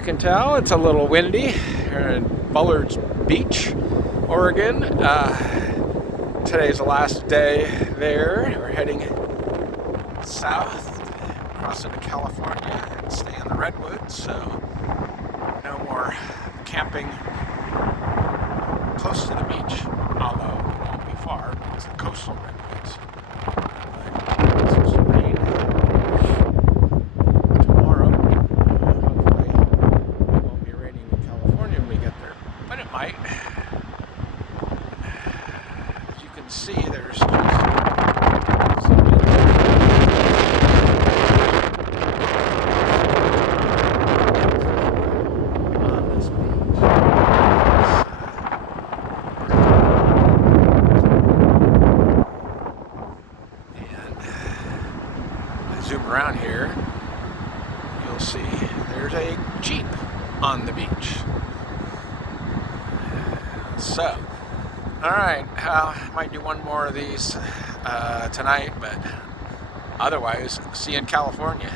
you can tell, it's a little windy here in Bullards Beach, Oregon. Today's the last day there. We're heading south, across into California, and stay in the Redwoods, so no more camping close to the beach, although it won't be far, it's the coastal Redwoods. It's supposed to rain tomorrow. Hopefully it won't be raining in California when we get there, but it might. As you can see, there's just on this beach. Zoom around here, you'll see there's a Jeep on the beach. So, alright, I might do one more of these tonight, but otherwise, see you in California.